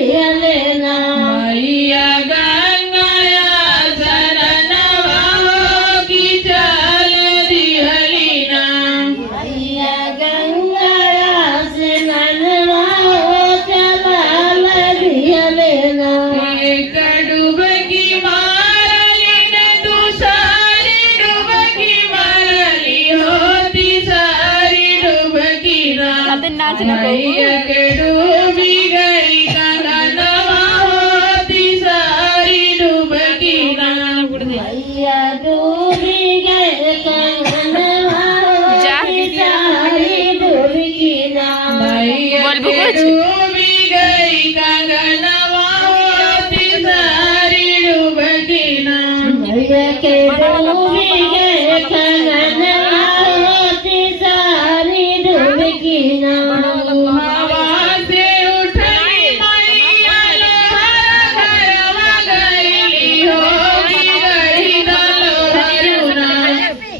दिया लेना मैया गंगाया शरणवा होगी चल दिहलीना मैया गंगाया से ननवा हो चल दिया लेना एक डुबकी मारली ने तू सारी डुबकी मारली होती सारी डुबकी ना मैया के डूबी गई गंगनवा होती सारी डुबकी ना मैया डूबी गए कंगनवा होती सारी डूबी ना मैया के डूबी गई गंगनवा होती सारी डुबकी ना मैया के डूबी गए कंगनवा होती सारी डूबी ना हवा से उठली मैया लोहर घरवा गईली होगी गई लोहरुना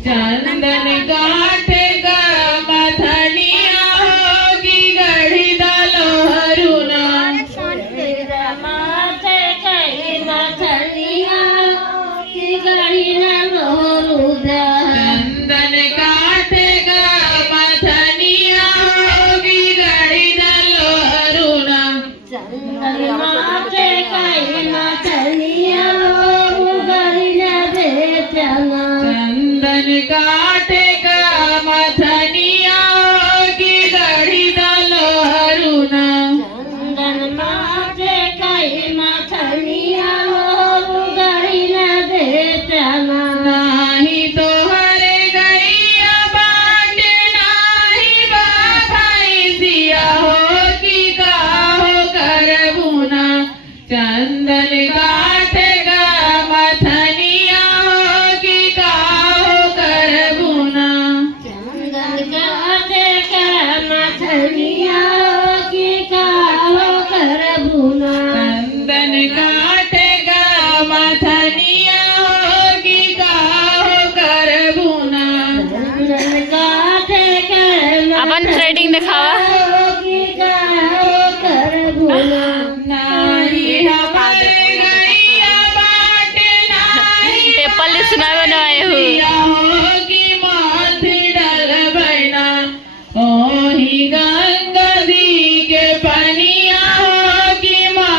चंदन काठे का मथनिया होगी गढ़ी लोहरुना माथे कई मथलिया की गड़ी न लोरुदा चंदन काठे का मथनिया होगी गढ़ी लोहरुना चंदन माथे कई मथलिया गड़ी न बेचना चंदन काटे का मथनिया की गढ़ी लोहरुना चंदन माथे कई मथलिया गड़ी न बेचना नाही तो हरे गैया बाटे नाही बाभाई सिया हो की का हो करबुना चंदन काटे का मथनिया की का हो करबुना चंदन काटे का मथलिया की काहो कर भूना चंदन काटे का मथनिया की का हो करबुना चंदन काटे का अपन थ्रेडिंग दिखावा की काहो कर भूना नाही हमारे गैया बाटे नाही पेपर लिस्ट सुना